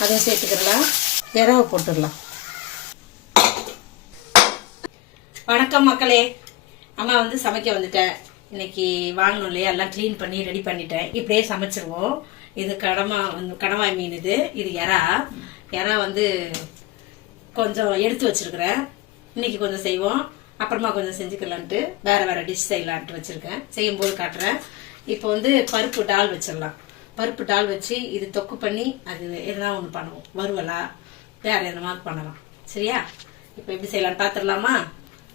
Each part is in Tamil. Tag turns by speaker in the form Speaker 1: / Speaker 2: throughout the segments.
Speaker 1: அதை சேர்த்துக்கிடலாம். இறாவை போட்டுடலாம். வணக்கம் மக்களே. அம்மா வந்து சமைக்க வந்துட்டேன் இன்னைக்கு வாங்கணும் இல்லையா? எல்லாம் க்ளீன் பண்ணி ரெடி பண்ணிட்டேன். இப்படியே சமைச்சிருவோம். இது கடமா வந்து கடவாய் மீன் இது. இது எறா. எறா வந்து கொஞ்சம் எடுத்து வச்சிருக்கிறேன். இன்னைக்கு கொஞ்சம் செய்வோம். அப்புறமா கொஞ்சம் செஞ்சுக்கலான்ட்டு வேற வேற டிஷ் செய்யலான்ட்டு வச்சிருக்கேன். செய்யும்போது காட்டுறேன். இப்போ வந்து பருப்பு டால் வச்சிடலாம். பருப்பு டால் வச்சு இது தொக்கு பண்ணி அது எதனா ஒன்று பண்ணுவோம். வறுவலா வேற எதனா பண்ணலாம். சரியா? இப்போ எப்படி செய்யலாம் பார்த்துடலாமா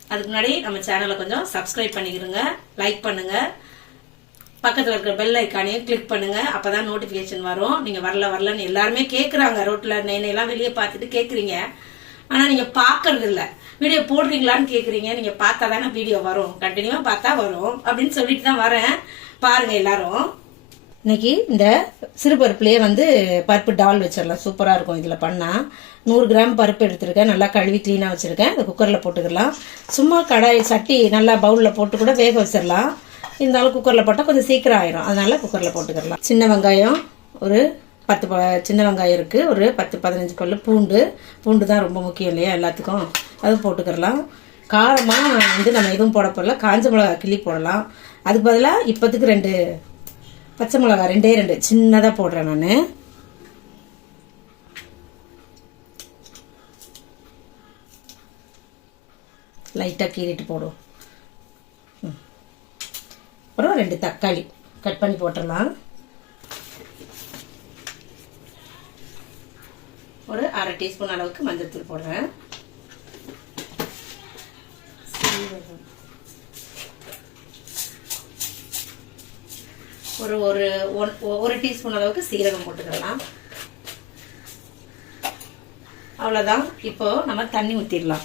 Speaker 1: அதுக்கு முன்னாடி நம்ம சேனலை கொஞ்சம் சப்ஸ்கிரைப் பண்ணிக்கிறோங்க லைக் பண்ணுங்க. பக்கத்தில் இருக்கிற பெல் ஐக்கானையும் கிளிக் பண்ணுங்க. அப்பதான் நோட்டிஃபிகேஷன் வரும். நீங்கள் வரல வரலன்னு எல்லாருமே கேட்குறாங்க ரோட்டில் எல்லாம் வெளியே பார்த்துட்டு கேட்குறீங்க ஆனால் நீங்கள் பார்க்கறது இல்லை. வீடியோ போடுறீங்களான்னு கேட்குறீங்க நீங்கள் பார்த்தா தானே வீடியோ வரும். கண்டினியூவாக பார்த்தா வரும். அப்படின்னு சொல்லிட்டு தான் வரேன். பாருங்கள் எல்லாரும். இன்னைக்கு இந்த சிறுபருப்புலேயே வந்து பருப்பு டால் வச்சிடலாம். சூப்பராக இருக்கும் இதில் பண்ணால் நூறு கிராம் பருப்பு எடுத்திருக்கேன். நல்லா கழுவி க்ளீனாக வச்சுருக்கேன். அதை குக்கரில் போட்டுக்கலாம். சும்மா கடாய் சட்டி நல்லா பவுலில் போட்டு கூட வேக வச்சிடலாம். இருந்தாலும் குக்கரில் போட்டால் கொஞ்சம் சீக்கிரம் ஆயிரும். அதனால குக்கரில் போட்டுக்கிடலாம் சின்ன வெங்காயம் ஒரு பத்து ப சின்ன வெங்காயம் இருக்குது ஒரு பத்து பதினஞ்சு பல்லு பூண்டு. பூண்டு தான் ரொம்ப முக்கியம் இல்லையா எல்லாத்துக்கும். அதுவும் போட்டுக்கிடலாம் காரமாக வந்து நம்ம எதுவும் போட போடல காஞ்ச மிளகா கிள்ளி போடலாம். அதுக்கு பதிலாக இப்போத்துக்கு ரெண்டு பச்சை மிளகா ரெண்டே ரெண்டு. சின்னதாக போடுறேன் நான். லைட்டாக கீறிட்டு போடுவோம். ம். அப்புறம் ரெண்டு தக்காளி. கட் பண்ணி போட்டுடலாம். ஒரு அரை டீஸ்பூன் அளவுக்கு மஞ்சள் தூள் போடுறேன். சீரகம். ஒரு ஒரு ஒன்- ஒரு டீஸ்பூன் அளவுக்கு சீரகம் போட்டுக்கலாம். அவ்வளோதான் இப்போ நம்ம தண்ணி ஊற்றிடலாம்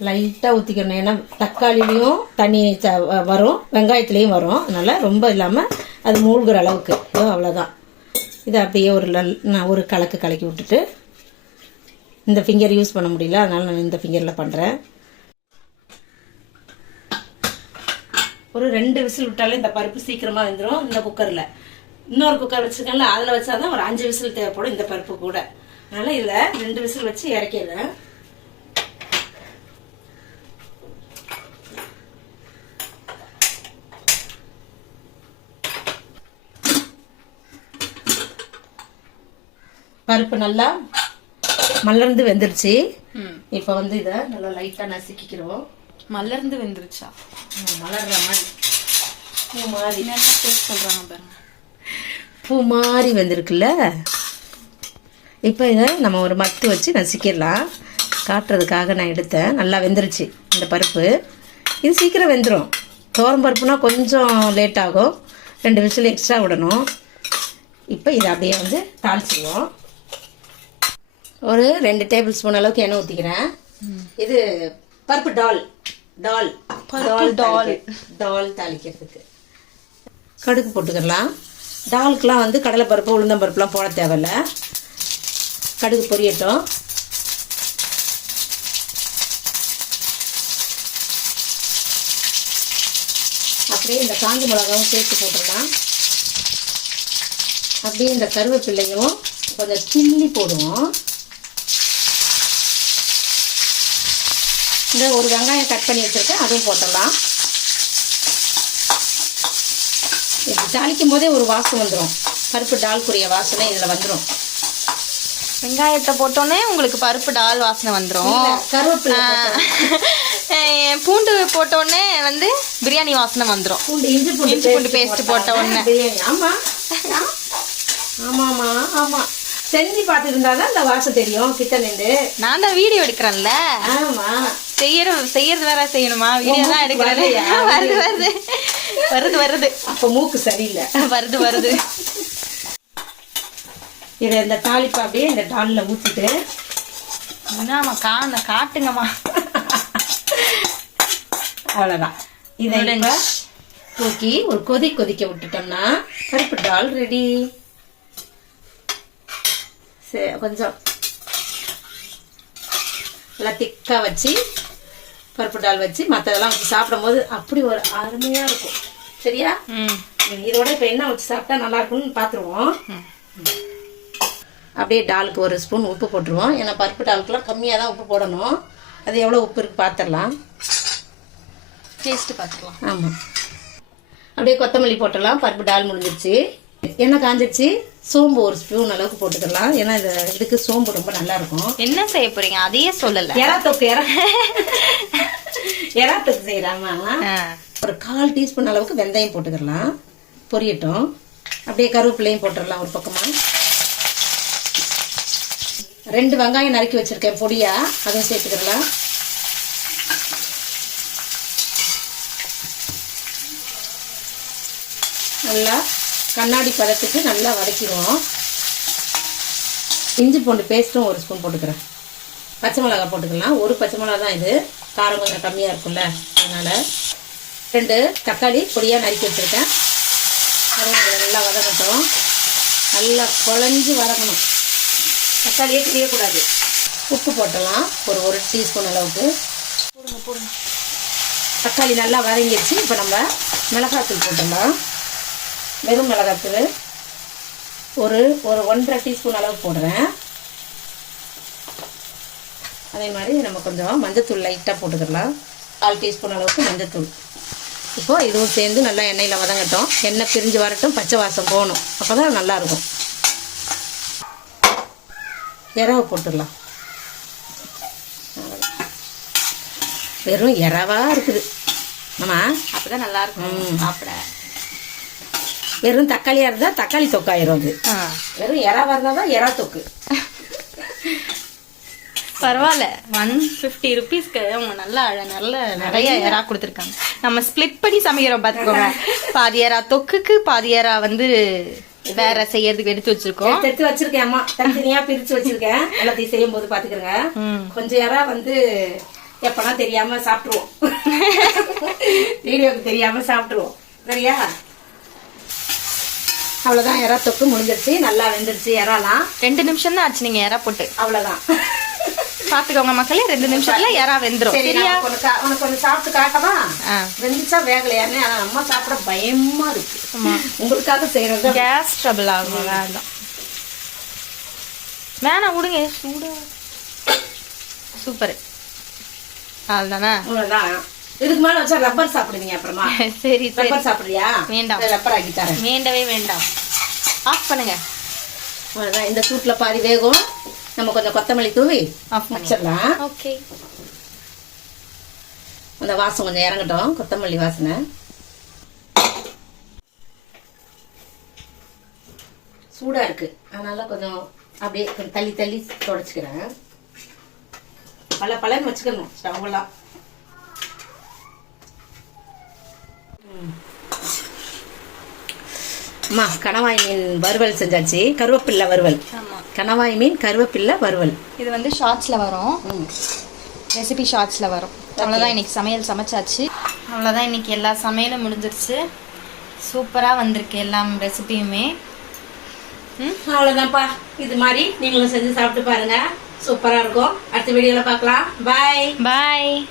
Speaker 1: லைட்டாக ஊற்றிக்கணும் ஏன்னா தக்காளிலையும் தண்ணி ச- வரும். வெங்காயத்துலேயும் வரும். அதனால் ரொம்ப இல்லாமல் அது மூழ்கிற அளவுக்கு. அவ்வளோதான் இதை அப்படியே ஒரு லல் நான் ஒரு கலக்கு கலக்கி விட்டுட்டு இந்த ஃபிங்கர் யூஸ் பண்ண முடியல. அதனால் நான் இந்த ஃபிங்கரில் பண்ணுறேன் ஒரு ரெண்டு விசில் விட்டாலே இந்த பருப்பு சீக்கிரமா வெந்துடும் இந்த குக்கர்ல. இன்னொரு குக்கர் வச்சிருக்கேன்ல அதுல வச்சாதான் ஒரு அஞ்சு விசில் தேவைப்படும் இந்த பருப்பு கூட. அதனால இதுல ரெண்டு விசில் வச்சு இறக்கிடுறேன். பருப்பு நல்லா மலர்ந்து வெந்துருச்சு. இப்போ வந்து இதை நல்லா லைட்டா நசுக்கிக்கிறோம்.
Speaker 2: மலர்ந்து வெந்துருச்சா?
Speaker 1: மலர்ற மாதிரி. பூ மாதிரி
Speaker 2: சொல்றாங்க பாருங்க.
Speaker 1: பூ மாதிரி வந்திருக்குல்ல? இப்போ இதை நம்ம ஒரு மத்து வச்சு நசுக்கிடலாம். காட்டுறதுக்காக நான் எடுத்தேன். நல்லா வெந்துருச்சு இந்த பருப்பு. இது சீக்கிரம் வெந்துடும் தோரம் பருப்புனா கொஞ்சம் லேட் ஆகும். ரெண்டு விசில் எக்ஸ்ட்ரா விடணும். இப்போ இதை அப்படியே வந்து தாளிச்சிடுவோம் ஒரு ரெண்டு டேபிள் ஸ்பூன் அளவுக்கு எண்ணெய் ஊற்றிக்கிறேன் இது பருப்பு டால். டால் டால் டால் டால் தாளிக்கிறதுக்கு. கடுகு போட்டுக்கலாம். டாலுக்கெலாம் வந்து கடலைப்பருப்பு உளுந்தம்பருப்புலாம் போட தேவையில்ல. கடுகு பொரியட்டும். அப்படியே இந்த காஞ்ச மிளகாவும் சேர்த்து போட்டுடலாம். அப்படியே இந்த கருவேப்பிள்ளையும் கொஞ்சம் கிள்ளி போடுவோம். இந்த ஒரு வெங்காயம் கட் பண்ணி வச்சுருக்கேன் அதுவும் போட்டுடலாம். இப்படி தாளிக்கும் போதே ஒரு வாசம் வந்துடும் பருப்பு டால்குரிய வாசனை இதில் வந்துடும்
Speaker 2: வெங்காயத்தை போட்டோன்னே உங்களுக்கு பருப்பு டால் வாசனை வந்துடும்
Speaker 1: கருவேப்பிலை
Speaker 2: பூண்டு போட்டோடனே வந்து பிரியாணி வாசனை வந்துடும்
Speaker 1: பூண்டு இஞ்சி பூண்டு
Speaker 2: இஞ்சி பூண்டு paste போட்ட உடனே.
Speaker 1: பிரியாணி. ஆமா. ஆமாமா ஆமா. செஞ்சு பார்த்துட்டு இருந்தாதான் இந்த வாசம் தெரியும் கிட்ட நின்று
Speaker 2: நான் தான் வீடியோ எடுக்கிறேன்ல.
Speaker 1: ஆமா.
Speaker 2: செய்யற செய்யறது வேற செய்யணுமா? வீடியோ தான் எடுக்கிறேன்
Speaker 1: வரலையா?
Speaker 2: வருது வருது. வருது வருது.
Speaker 1: அப்ப மூக்கு சரியில்லை.
Speaker 2: வருது வருது.
Speaker 1: இதை இந்த தாளிப்பை அப்படியே இந்த டாலில் ஊற்றிட்டு
Speaker 2: என்னம்மா காண காட்டுங்கம்மா.
Speaker 1: அவ்வளோதான் இதை இப்ப தூக்கி ஒரு கொதி கொதிக்க விட்டுட்டோம்னா பருப்பு டால் ரெடி சரி கொஞ்சம். நல்லா திக்காக வச்சு பருப்பு டால் வச்சு மற்றதெல்லாம் வச்சு சாப்பிடும்போது அப்படி ஒரு அருமையாக இருக்கும். சரியா? இதோட இப்போ என்ன வச்சு சாப்பிட்டா நல்லா இருக்கும்னு பார்த்துருவோம் அப்படியே டாலுக்கு ஒரு ஸ்பூன் உப்பு போட்டுருவோம். ஏன்னா பருப்பு டாலுக்குலாம் கம்மியாக தான் உப்பு போடணும். அது எவ்வளோ உப்பு இருக்கு பார்த்துடலாம்
Speaker 2: டேஸ்ட் பார்த்துக்கலாம்
Speaker 1: ஆமாம் அப்படியே கொத்தமல்லி போட்டுடலாம். பருப்பு டால் முடிஞ்சிருச்சு. எண்ணெய் காஞ்சிருச்சு. சோம்பு ஒரு ஸ்பூன் அளவுக்கு போட்டுக்கலாம். ஏன்னா இந்த இதுக்கு சோம்பு ரொம்ப நல்லா இருக்கும்
Speaker 2: என்ன செய்ய போறீங்க? அதையே சொல்லல.
Speaker 1: எறா தொக்கு எறா. எறா தொக்கு செய்யலாமா. ஒரு கால் டீஸ்பூன் அளவுக்கு வெந்தயம் போட்டுக்கலாம். பொரியட்டும். அப்படியே கருவேப்பிலையும் போட்டுடலாம் ஒரு பக்கமா. ரெண்டு வெங்காயம் நறுக்கி வச்சிருக்கேன் பொடியா. அதுவும் சேர்த்துக்கலாம் நல்லா கண்ணாடி பதத்துக்கு நல்லா வதக்கிடுவோம். இஞ்சி பூண்டு பேஸ்ட்டும் ஒரு ஸ்பூன் போட்டுக்கிறேன். பச்சை மிளகாய் போட்டுக்கலாம். ஒரு பச்சை மிளகா தான் இது. காரம் கொஞ்சம் கம்மியாக இருக்கும்ல. அதனால் ரெண்டு தக்காளி பொடியாக நறுக்கி வச்சுருக்கேன். அதுவும் நல்லா வதக்கட்டும் நல்லா குழஞ்சி வதக்கணும் தக்காளியே தெரியக்கூடாது உப்பு போட்டலாம். ஒரு ஒரு டீஸ்பூன் அளவுக்கு.
Speaker 2: போடுங்க போடுங்க.
Speaker 1: தக்காளி நல்லா வதங்கிடுச்சு. இப்போ நம்ம மிளகாத்தூள் போட்டுடலாம். வெறும் மிளகாத்தூள். ஒரு ஒரு ஒன்றரை டீஸ்பூன் அளவு போடுறேன். அதே மாதிரி நம்ம கொஞ்சம் மஞ்சத்தூள் லைட்டாக போட்டுக்கலாம். கால் டீஸ்பூன் அளவுக்கு மஞ்சத்தூள். இப்போ இதுவும் சேர்ந்து நல்லா எண்ணெயில் வதங்கட்டும். எண்ணெய் பிரிஞ்சு வரட்டும் பச்சை வாசம் போகணும். அப்போ தான் நல்லாயிருக்கும். இறவை போட்டுடலாம். வெறும் இறவா இருக்குது. ஆமா?
Speaker 2: அப்பதான் நல்லா இருக்கும் சாப்பிட.
Speaker 1: வெறும் தக்காளியாக இருந்தால் தக்காளி தொக்காயிரும் அது. வெறும் இறாவா இருந்தால் தான் இறா தொக்கு.
Speaker 2: பரவாயில்ல. ஒன் ஃபிஃப்டி ருபீஸ்க்கு அவங்க நல்லா நல்ல நிறைய எறா கொடுத்துருக்காங்க. நம்ம ஸ்ப்ளிட் பண்ணி சமைக்கிறோம் பார்த்துக்கோங்க பாதி எறா தொக்குக்கு பாதி எறா வந்து வேற செய்யறதுக்கு எடுத்து வச்சிருக்கோம்.
Speaker 1: எடுத்து வச்சிருக்கேன் அம்மா. தனித்தனியா பிரிச்சு வச்சிருக்கேன். எல்லாத்தையும் செய்யும் போது பாத்துக்கிறங்க. கொஞ்சம் இறா வந்து எப்பனா தெரியாம சாப்பிட்டுருவோம். வீடியோக்கு தெரியாம சாப்பிட்டுருவோம். சரியா? அவ்வளவுதான் இறா தொக்கு முடிஞ்சிருச்சு. நல்லா வெந்துருச்சு இறாலாம்.
Speaker 2: ரெண்டு நிமிஷம் தான் ஆச்சு நீங்க எறா போட்டு.
Speaker 1: அவ்வளவுதான்.
Speaker 2: பாத்துக்கோங்க மக்களே ரெண்டு நிமிஷத்துல எறா வெந்துரும்.
Speaker 1: சரி
Speaker 2: சரியா?
Speaker 1: உனக்கு கா- உனக்கு ஒன்று சாப்பிட்டு காட்டவா. வெந்துச்சா வேகலையான்னு ஆனா அம்மா சாப்பிட பயமா இருக்கு. உங்களுக்காக செய்யறது
Speaker 2: கேஸ் ட்ரபிள் ஆகும் வேண்டாம் வேணாம் விடுங்க. சூடா. சூப்பர். அதுதானே
Speaker 1: அவ்வளவுதான். இதுக்கு மேல வச்சா ரப்பர் சாப்பிடுவீங்க அப்புறமா.
Speaker 2: சரி
Speaker 1: ரப்பர் சாப்பிடுறியா?
Speaker 2: வேண்டாம்.
Speaker 1: ரப்பர் தரேன்.
Speaker 2: வேண்டவே வேண்டாம். ஆஃப் பண்ணுங்க.
Speaker 1: அவ்வளவுதான். இந்த சூட்ல பாதி வேகும். நம்ம கொஞ்சம் கொத்தமல்லி தூவி
Speaker 2: ஆஃப்
Speaker 1: வச்சிடலாம்.
Speaker 2: ஓகே
Speaker 1: அந்த வாசம் கொஞ்சம் இறங்கட்டும். கொத்தமல்லி வாசனை. சூடா இருக்கு. அதனால கொஞ்சம் அப்படியே கொஞ்சம் தள்ளி தள்ளி தொடச்சிக்கிறேன். பல பலன்னு வச்சுக்கணும். ஸ்டவ்லாம். அம்மா கணவாய் மீன் வறுவல் செஞ்சாச்சு. கருவேப்பில்லை வறுவல். கணவாய் மீன் கருவேப்பில்லை வறுவல்.
Speaker 2: இது வந்து ஷார்ட்ஸ்ல வரும். ரெசிபி ஷார்ட்ஸ்ல வரும். அவ்வளோதான் இன்னைக்கு சமையல் சமைச்சாச்சு. அவ்வளோதான் இன்னைக்கு எல்லா சமையலும் முடிஞ்சிருச்சு. சூப்பராக வந்திருக்கு எல்லா ரெசிபியுமே ம்?
Speaker 1: அவ்வளவுதான்ப்பா. இது மாதிரி நீங்களும் செஞ்சு சாப்பிட்டு பாருங்க. சூப்பரா இருக்கும். அடுத்த வீடியோல பார்க்கலாம். பாய்
Speaker 2: பாய்